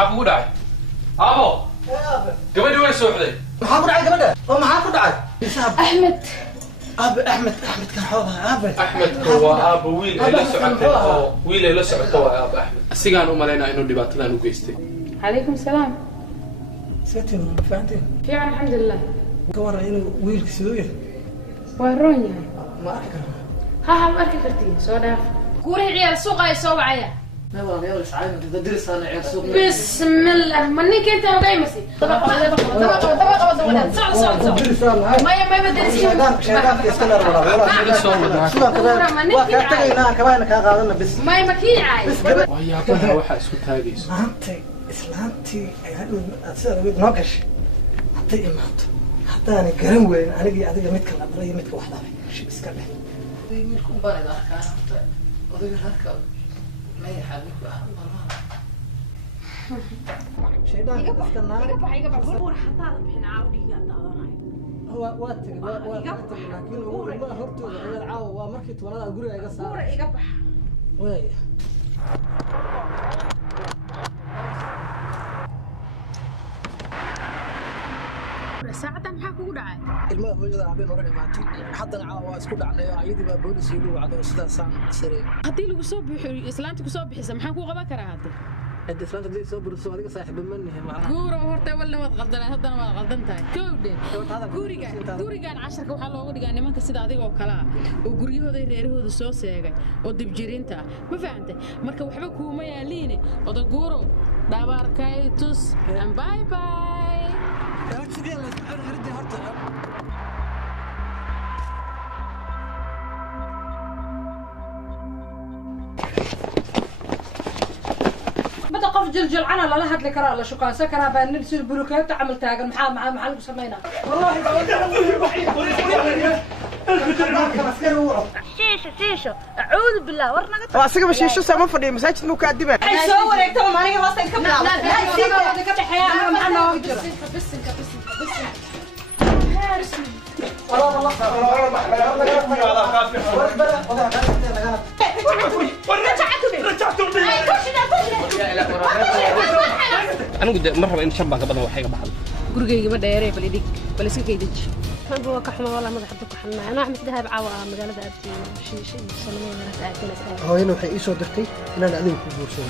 حقو داعي ابو قبل وين سوحدي محاكو داعي قبل ومحاكو داعي احمد احمد كان حوضها احمد هو ابو ويل اللي سعدته ويل اللي سعدته ابو احمد اسيغان او مالينا انو دباتدان u geystay عليكم السلام سيتم فهمتي في الحمد لله كورا انه ويلك سيدويه وهروني ما احكي ها ما اركي كرتي سو داف كوري عيال سوق اي سو وعيا ما والله يلا سعيد انت تدرس انا عيال سوق بسم الله منك انت وقايمسي طبق ما بدرس شيطان يستنى ولا كمان كان بس ما مكي عاي ويا بها waxa isku taagayso islaantii sida noo gashay haday imaato hadaan garan weyn anigii adiga mid kala abray mid wax dhaafay shib iska leh wiilku barada ka odayga halka ma yahay شيطان هو واتك لكن هو ما هرتو عيال عاو ومركي تولد غوري ايغا صار غوري ايغا بخ وي ساعتها maxaa kugu dhacay ilmaha hooyada habeen hore imaatay haddana caawa isku dhacnay ayadii baa booliis igu wacday sidaas sareey hadii lagu soo bixiyo islaanta ku soo bixisa maxaa ku qaban karaa hadda hadda islaanta hadii soo buriso adiga saaxiib mannihi ma guuro horta wala wad qaldan haddana waa qaldan tahay koowde gurigan casharka waxa loogu dhigaa nimanka sida adiga oo kala oo guryahooda reerahooda soo seegay oo dib jirinta ma fahamtay marka waxba kuuma yaaliin oda guuro dhabarkaytus and bye bye بدأ قف جلجل عنا لا لحد لكرا لا شكان سكرها بان نفس البلوكات عمل تاجر محل سمينا شيشة أعوذ بالله ورنا واسقى بشيشة سما فدي مساجد مو كادبة أي سو وريكتم ما نيجي واسطة كم لا لا كم حياة معنا وجرا بس والله انا قد مره ان شبك بدل waxay ka baxdo gurigeyga ma dheeray bal idig bal iska keydij man buu ka xumaa wala madax ku xanaa ana axmed dahab caawa magaalada abtiina shiishay salmaan aadana hooyana waxay ii soo dirtay inaan adiga ku guursado